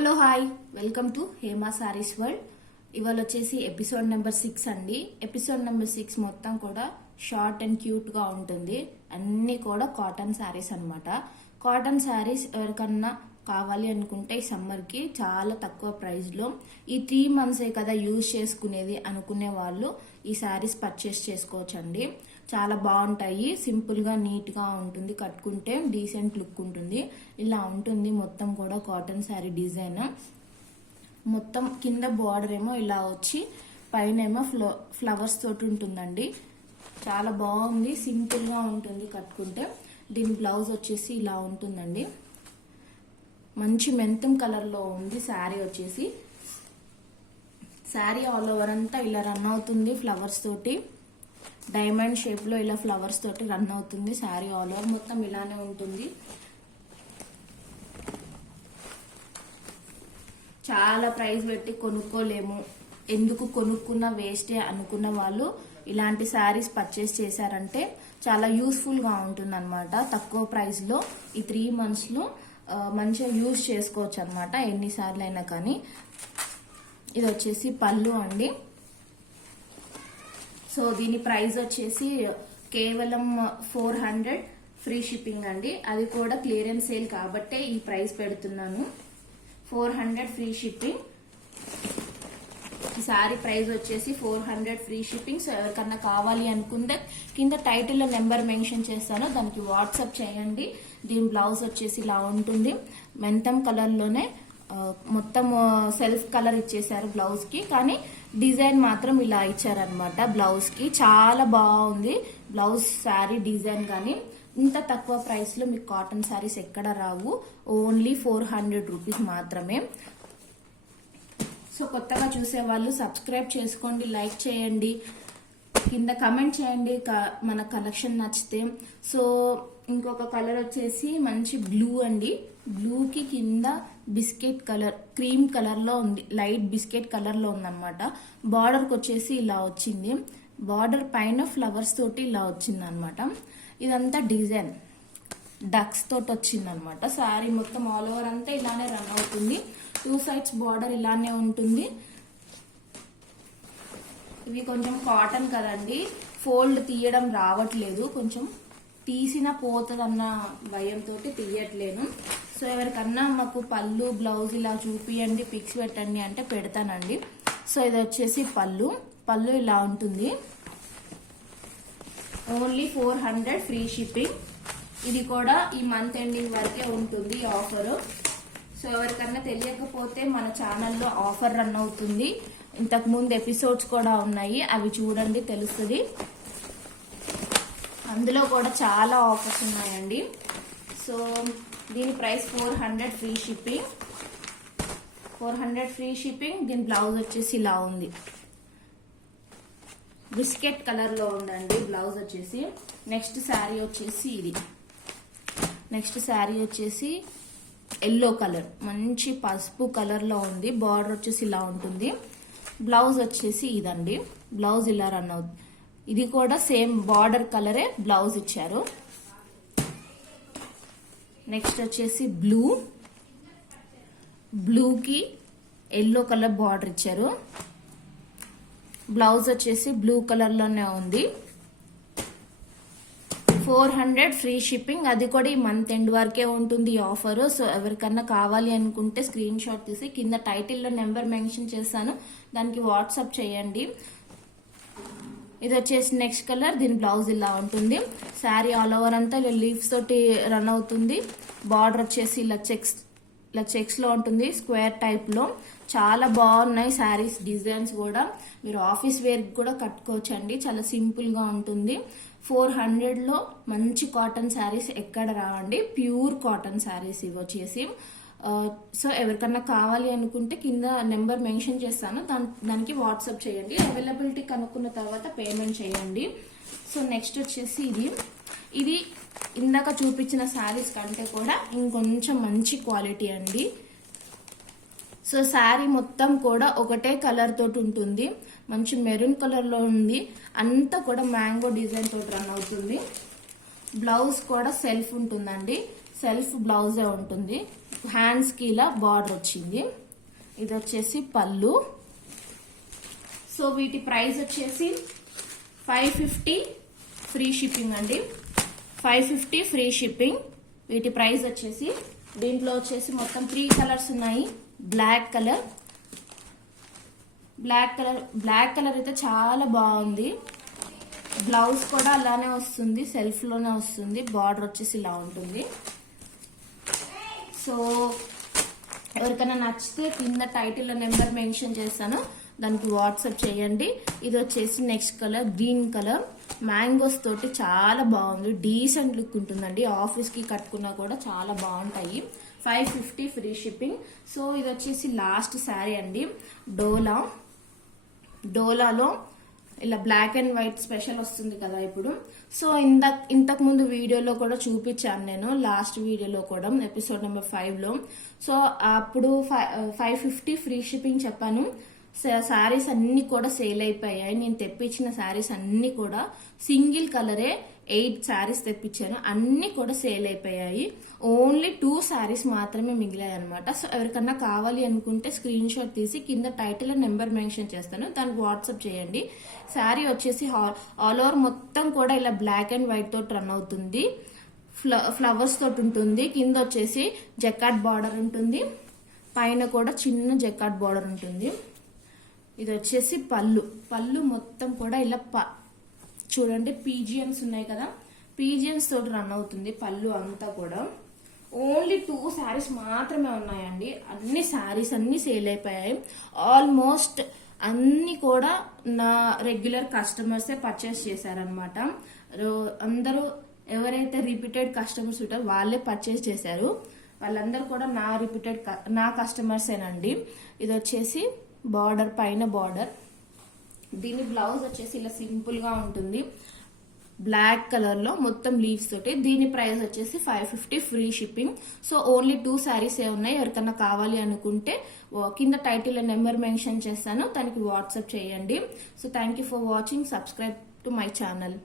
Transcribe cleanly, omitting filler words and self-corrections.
Hello hi, welcome to Hema saris world. ఇవాళ వచ్చేసి episode number 6 అండి. ఎపిసోడ్ నెంబర్ 6 మొత్తం కూడా షార్ట్ అండ్ క్యూట్ గా ఉంటుంది. అన్ని కూడా కాటన్ శారీస్ అన్నమాట. కాటన్ శారీస్ ఎవరికన్నా కావాలి అనుకుంటే ఈ సమ్మర్ కి చాలా తక్కువ ప్రైస్ లో ఈ 3 months కదా యూజ్ చేసుకునేది అనుకునే వాళ్ళు ఈ శారీస్ పర్చేస్ చేసుకోవచ్చండి. చాలా బాగుంటాయి, సింపుల్ గా నీట్ గా ఉంటుంది, కట్టుకుంటే డీసెంట్ లుక్ ఉంటుంది. ఇలా ఉంటుంది మొత్తం కూడా కాటన్ శారీ డిజైన్. మొత్తం కింద బార్డర్ ఏమో ఇలా వచ్చి పైన ఏమో ఫ్లవర్స్ తోటి ఉంటుందండి. చాలా బాగుంది, సింపుల్ గా ఉంటుంది కట్టుకుంటే. దీని బ్లౌజ్ వచ్చేసి ఇలా ఉంటుందండి. మంచి మెంతం కలర్ లో ఉంది శారీ వచ్చేసి. శారీ ఆల్ ఓవర్ అంతా ఇలా రన్ అవుతుంది ఫ్లవర్స్ తోటి. డైమండ్ షేప్ లో ఇలా ఫ్లవర్స్ తోటి రన్ అవుతుంది. శారీ ఆల్ ఓవర్ మొత్తం ఇలానే ఉంటుంది. చాలా ప్రైస్ పెట్టి కొనుక్కోలేము, ఎందుకు కొనుక్కున్న వేస్టే అనుకున్న వాళ్ళు ఇలాంటి శారీస్ పర్చేస్ చేశారంటే చాలా యూస్ఫుల్ గా ఉంటుంది అనమాట. తక్కువ ప్రైస్ లో ఈ 3 months లో మంచిగా యూజ్ చేసుకోవచ్చు అనమాట, ఎన్నిసార్లు అయినా కానీ. ఇది వచ్చేసి పళ్ళు అండి. సో దీని ప్రైస్ వచ్చేసి కేవలం 400 ఫ్రీ షిప్పింగ్ అండి. అది కూడా క్లియరెన్స్ సేల్ కాబట్టే ఈ ప్రైస్ పెడుతున్నాను. 400 ఫ్రీ షిప్పింగ్. ఈ సారీ ప్రైస్ వచ్చేసి 400 ఫ్రీ షిప్పింగ్. సో ఎవరికన్నా కావాలి అనుకుంటే కింద టైటిల్ లో నెంబర్ మెన్షన్ చేస్తాను, దానికి వాట్సాప్ చేయండి. దీని బ్లౌజ్ వచ్చేసి ఇలా ఉంటుంది. మెంతం కలర్ లోనే మొత్తం సెల్ఫ్ కలర్ ఇచ్చేసారు బ్లౌజ్ కి, కానీ డిజైన్ మాత్రం ఇలా ఇచ్చారనమాట బ్లౌజ్ కి. చాలా బాగుంది బ్లౌజ్ శారీ డిజైన్. కానీ ఇంత తక్కువ ప్రైస్ లో మీకు కాటన్ శారీస్ ఎక్కడ రావు. ఓన్లీ 400 రూపీస్ మాత్రమే. సో కొత్తగా చూసే వాళ్ళు సబ్స్క్రైబ్ చేసుకోండి, లైక్ చేయండి, కింద కమెంట్ చేయండి మన కలెక్షన్ నచ్చితే. సో ఇంకొక కలర్ వచ్చేసి మంచి బ్లూ అండి. బ్లూకి కింద బిస్కెట్ కలర్, క్రీమ్ కలర్ లో ఉంది, లైట్ బిస్కెట్ కలర్ లో ఉందన్నమాట. బార్డర్ కి వచ్చేసి ఇలా వచ్చింది. బార్డర్ పైన ఫ్లవర్స్ తోటి ఇలా వచ్చింది అనమాట. ఇదంతా డిజైన్ డక్స్ తోటి వచ్చింది అనమాట. శారీ మొత్తం ఆల్ ఓవర్ అంతా ఇలానే రన్ అవుతుంది. 2 sides బార్డర్ ఇలానే ఉంటుంది. ఇవి కొంచెం కాటన్ కదండి, ఫోల్డ్ తీయడం రావట్లేదు, కొంచెం తీసిన పోతుందన్న భయంతో తీయట్లేను. సో ఎవరికన్నా మాకు పళ్ళు బ్లౌజ్ ఇలా చూపియండి, పిక్స్ పెట్టండి అంటే పెడతానండి. సో ఇది వచ్చేసి పళ్ళు. పళ్ళు ఇలా ఉంటుంది. Only 400 free shipping. ఇది కూడా ఈ మంత్ ఎండింగ్ వరకే ఉంటుంది ఆఫర్. సో ఎవరికన్నా తెలియకపోతే మన ఛానల్లో ఆఫర్ రన్ అవుతుంది. ఇంతకు ముందు ఎపిసోడ్స్ కూడా ఉన్నాయి, అవి చూడండి తెలుస్తుంది. అందులో కూడా చాలా ఆఫర్స్ ఉన్నాయండి. సో దీని price 400 free shipping. 400 free shipping. దీని బ్లౌజ్ వచ్చేసి ఇలా ఉంది, బిస్కెట్ కలర్ లో ఉందండి బ్లౌజ్ వచ్చేసి. నెక్స్ట్ శారీ వచ్చేసి ఇది. నెక్స్ట్ శారీ వచ్చేసి ఎల్లో కలర్, మంచి పసుపు కలర్ లో ఉంది. బార్డర్ వచ్చేసి ఇలా ఉంటుంది. బ్లౌజ్ వచ్చేసి ఇదండి. బ్లౌజ్ ఇలా రన్ అవుతుంది. ఇది కూడా సేమ్ బార్డర్ కలరే బ్లౌజ్ ఇచ్చారు. నెక్స్ట్ వచ్చేసి బ్లూ. బ్లూకి ఎల్లో కలర్ బార్డర్ ఇచ్చారు. బ్లౌజ్ వచ్చేసి బ్లూ కలర్ లోనే ఉంది. 400 ఫ్రీ షిప్పింగ్. అది కూడా ఈ మంత్ ఎండ్ వరకే ఉంటుంది ఈ ఆఫర్. సో ఎవరికన్నా కావాలి అనుకుంటే స్క్రీన్ షాట్ తీసి కింద టైటిల్లో నెంబర్ మెన్షన్ చేస్తాను, దానికి వాట్సాప్ చేయండి. ఇది వచ్చేసి నెక్స్ట్ కలర్. దీని బ్లౌజ్ ఇలా ఉంటుంది. శారీ ఆల్ ఓవర్ అంతా ఇలా లీవ్స్ తోటి రన్ అవుతుంది. బార్డర్ వచ్చేసి ఇలా చెక్స్ లో ఉంటుంది, స్క్వేర్ టైప్ లో. చాలా బాగున్నాయి శారీస్ డిజైన్స్ కూడా. మీరు ఆఫీస్ వేర్ కూడా కట్టుకోవచ్చు అండి, చాలా సింపుల్ గా ఉంటుంది. 400 లో మంచి కాటన్ శారీస్ ఎక్కడ రావండి, ప్యూర్ కాటన్ శారీస్ ఇవి వచ్చేసి. సో ఎవరికన్నా కావాలి అనుకుంటే కింద నెంబర్ మెన్షన్ చేస్తాను, దానికి వాట్సాప్ చేయండి. అవైలబిలిటీ కనుక్కున్న తర్వాత పేమెంట్ చేయండి. సో నెక్స్ట్ వచ్చేసి ఇది ఇందాక చూపించిన శారీస్ కంటే కూడా ఇంకొంచెం మంచి క్వాలిటీ అండి. సో శారీ మొత్తం కూడా ఒకటే కలర్ తోటి ఉంటుంది, మంచి మెరూన్ కలర్ లో ఉంది. అంతా కూడా మ్యాంగో డిజైన్ తోటి రన్ అవుతుంది. బ్లౌజ్ కూడా సెల్ఫ్ ఉంటుందండి. సెల్ఫ్ బ్లౌజే ఉంటుంది. హ్యాండ్స్ కి ఇలా బార్డర్ వచ్చింది. ఇది వచ్చేసి పళ్ళు. సో వీటి ప్రైస్ వచ్చేసి 550 ఫ్రీ షిప్పింగ్ అండి. 550 ఫ్రీ షిప్పింగ్. వీటి ప్రైస్ వచ్చేసి, దీంట్లో వచ్చేసి మొత్తం 3 కలర్స్ ఉన్నాయి. బ్లాక్ కలర్ అయితే చాలా బాగుంది. బ్లౌజ్ కూడా అలానే వస్తుంది, సెల్ఫ్ లోనే వస్తుంది. బార్డర్ వచ్చేసి ఇలా ఉంటుంది. సో ఎవరికైనా నచ్చితే కింద టైటిల్లో నెంబర్ మెన్షన్ చేస్తాను, దానికి వాట్సాప్ చేయండి. ఇది వచ్చేసి next colour green colour, mangoes తోటి చాలా బాగుంది. డీసెంట్ లుక్ ఉంటుందండి. ఆఫీస్ కి కట్టుకున్నా కూడా చాలా బాగుంటాయి. 550 ఫ్రీ షిప్పింగ్. సో ఇది వచ్చేసి లాస్ట్ శారీ అండి. డోలాలో ఇలా బ్లాక్ అండ్ వైట్ స్పెషల్ వస్తుంది కదా ఇప్పుడు. సో ఇంతకు ముందు వీడియోలో కూడా చూపించాను నేను, లాస్ట్ వీడియోలో కూడా ఎపిసోడ్ నెంబర్ 5లో. సో అప్పుడు 550 ఫ్రీ షిప్పింగ్ చెప్పాను. శారీస్ అన్ని కూడా సేల్ అయిపోయాయి. నేను తెప్పించిన శారీస్ అన్ని కూడా సింగిల్ కలరే 8 శారీస్ తెప్పించాను, అన్ని కూడా సేల్ అయిపోయాయి. ఓన్లీ 2 శారీస్ మాత్రమే మిగిలాయి అనమాట. సో ఎవరికన్నా కావాలి అనుకుంటే స్క్రీన్ షాట్ తీసి కింద టైటిల్ నెంబర్ మెన్షన్ చేస్తాను, దానికి వాట్సాప్ చేయండి. శారీ వచ్చేసి ఆల్ ఓవర్ మొత్తం కూడా ఇలా బ్లాక్ అండ్ వైట్ తోటి రన్ అవుతుంది. ఫ్లవర్స్ తోటి ఉంటుంది. కింద వచ్చేసి జకాట్ బార్డర్ ఉంటుంది, పైన కూడా చిన్న జకాట్ బార్డర్ ఉంటుంది. ఇది వచ్చేసి పళ్ళు మొత్తం కూడా ఇలా చూడండి పీజియన్స్ ఉన్నాయి కదా, పీజియన్స్ తోటి రన్ అవుతుంది పళ్ళు అంతా కూడా. ఓన్లీ 2 శారీస్ మాత్రమే ఉన్నాయండి. అన్ని శారీస్ అన్ని సేల్ అయిపోయాయి. ఆల్మోస్ట్ అన్ని కూడా నా రెగ్యులర్ కస్టమర్సే పర్చేస్ చేశారనమాట. అందరూ ఎవరైతే రిపీటెడ్ కస్టమర్స్ ఉంటారో వాళ్ళే పర్చేస్ చేశారు. వాళ్ళందరూ కూడా నా కస్టమర్సేనండి. ఇది వచ్చేసి బార్డర్, పైన బార్డర్. దీని బ్లౌజ్ వచ్చేసి ఇలా సింపుల్ గా ఉంటుంది, బ్లాక్ కలర్ లో మొత్తం లీవ్స్ తోటి. దీని ప్రైస్ వచ్చేసి 550 free shipping. So only 2 saris ఏ ఉన్నాయి. ఎవరికన్నా కావాలి అనుకుంటే కింద టైటిల్ నెంబర్ మెన్షన్ చేస్తాను, దానికి వాట్సాప్ చేయండి. So thank you for watching. Subscribe to my channel.